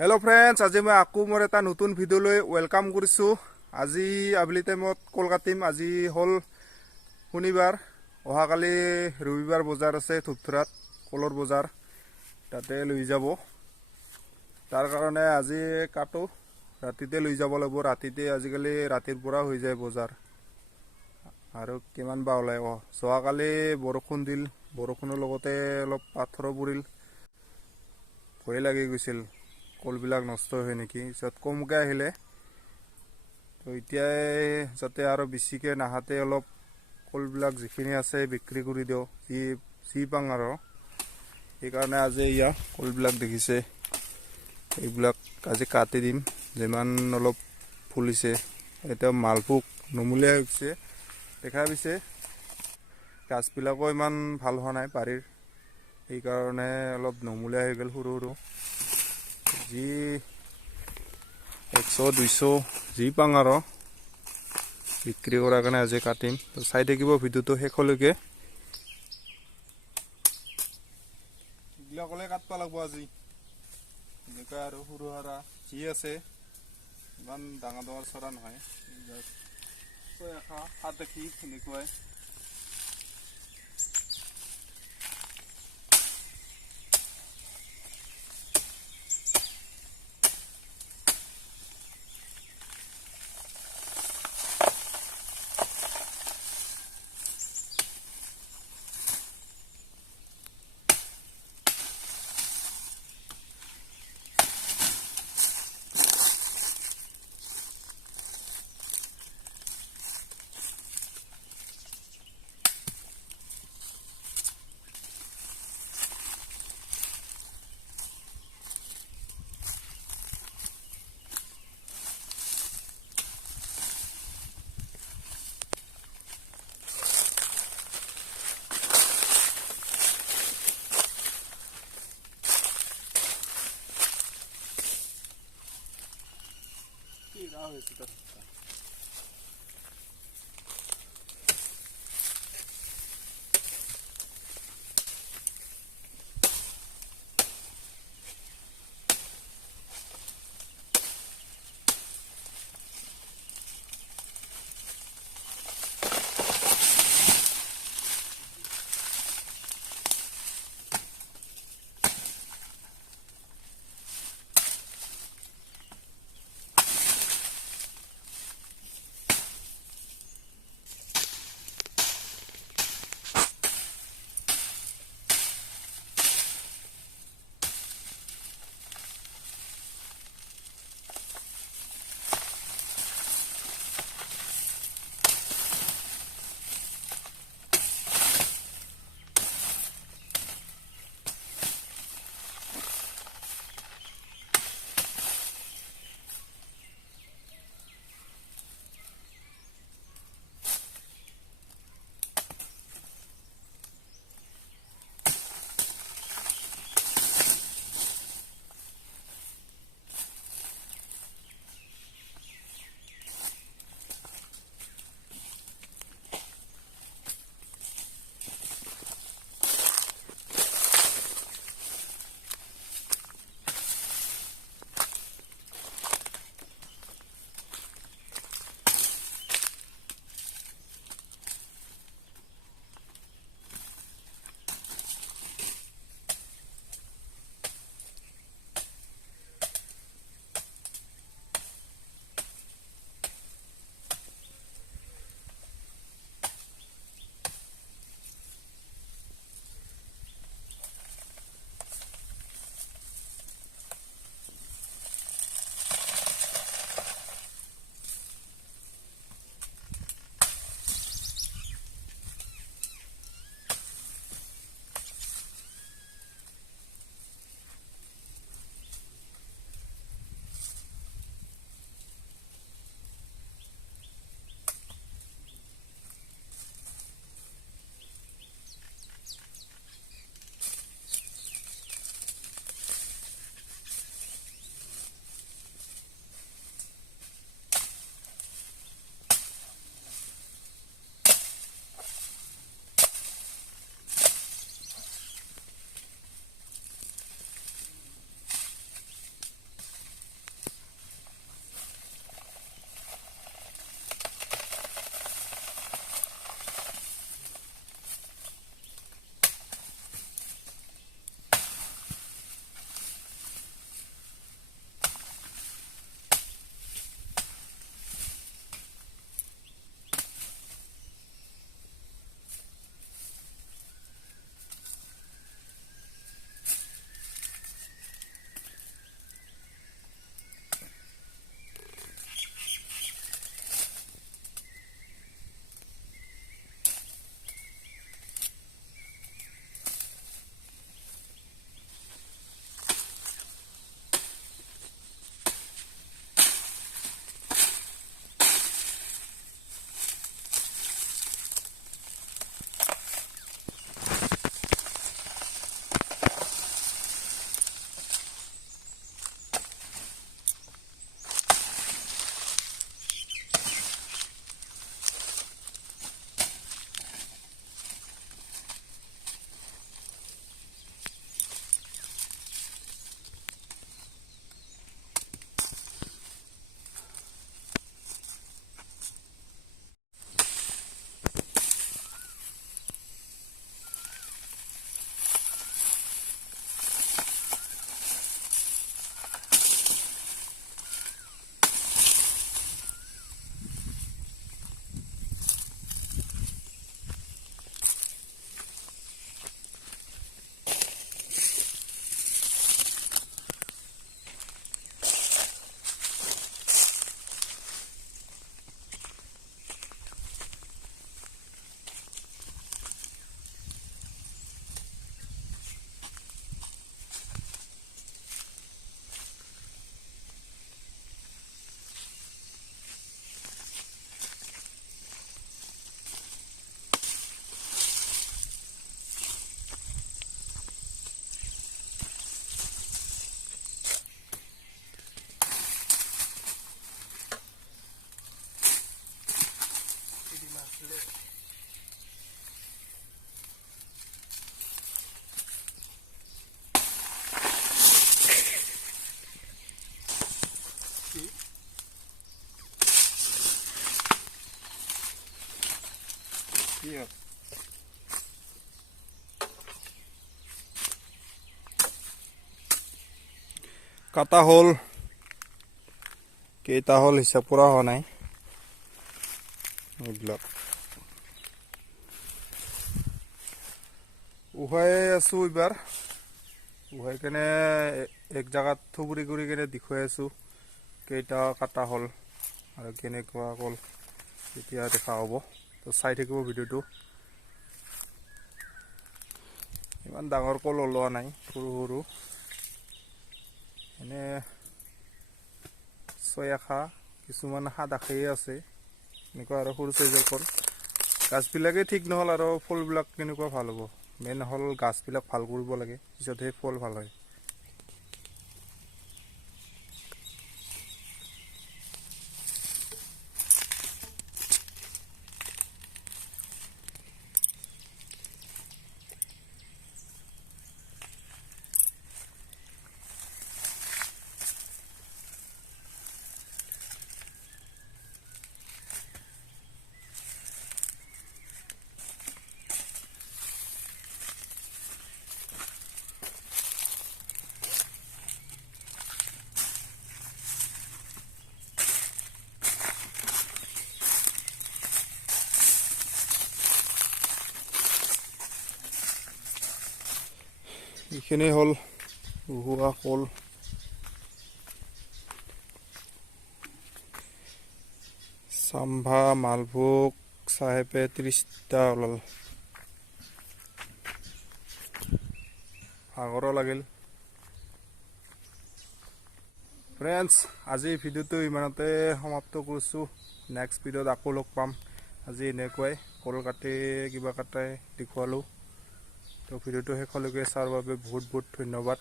Hello friends, आज मैं आकु मोर एटा नतुन video welcome करिछु। আজি आबली टाइमत कल काटिम। আজি हल शनिबार, अहाकाली रविबार बजार आछे धुपथुरात कलर बजार, ताते लई जाब। तार कारणे আজি काटो रातिते लई जाब लागब। रातिते आजिकाली रातिर পৰা হৈ যায় बजार আৰু কিমান বা ওলাই। যোৱাকালি বৰষুণ দিল, বৰষুণৰ লগতে অলপ পাথৰো পৰিল, ভয় লাগি গৈছিল কলবিলাক নষ্ট হয় নেকি। পিছত কমকৈ আহিলে, তো এতিয়াই যাতে আৰু বেছিকৈ নাহাতে অলপ কলবিলাক যিখিনি আছে বিক্ৰী কৰি দিওঁ, যি পাং আৰু। সেইকাৰণে আজি এয়া কলবিলাক দেখিছে, এইবিলাক আজি কাটি দিম। যিমান অলপ ফুলিছে, এতিয়া মালভোগ নমূলীয়া হৈছে দেখা পাইছে। গাছবিলাকো ইমান ভাল হোৱা নাই বাৰীৰ, সেইকাৰণে অলপ নমূলীয়া হৈ গ'ল সৰু সৰু। যি 100-200 যি পাং আৰু বিক্ৰী কৰাৰ কাৰণে আজি কাটিম। তো চাই থাকিব ভিডিঅ'টো শেষলৈকে। এইবিলাকলে কাটবা লাগব আজি। এনেকুৱা আৰু সৰু সুৰা যি আছে, ইমান ডাঙৰ ডাঙৰ চৰা নহয়, 6-7 এনেকুৱাই। কাটা হ'ল কেইটা হ'ল হিচাপ কৰা হোৱা নাই এইবিলাক উহাই আছো এইবাৰ উহাই কেনে এক জায়গাত থুবুৰি কৰি কেনে দেখুৱাই আছো কেইটা কাটা হ'ল আৰু কেনেকুৱা কল এতিয়া দেখা হ'ব তো চাই থাকিব ভিডিঅ'টো ইমান ডাঙৰ কল ওলোৱা নাই সৰু সৰু এনে 6 আখা কিছুমান 7 আখায়ে আছে এনেকুৱা আৰু সৰু সাইজৰ কল গাছবিলাকে ঠিক নহ'ল আৰু ফলবিলাক কেনেকুৱা ভাল হ'ব মেইন হ'ল গাছবিলাক ভাল কৰিব লাগে পিছতহে ফল ভাল হয় এইখিনি হ'ল উহুৱা কল চাম্ভা মালভোগ চাহেবে 30টা ওলাল ভাগৰো লাগিল ফ্ৰেণ্ডছ আজি ভিডিঅ'টো ইমানতে সমাপ্ত কৰিছোঁ নেক্সট ভিডিঅ'ত আকৌ লগ পাম আজি এনেকুৱাই কল কাটি কিবা কাটাই দেখুৱালোঁ তো ভিডিঅ'টো শেষলৈকে চোৱাৰ বাবে বহুত বহুত ধন্যবাদ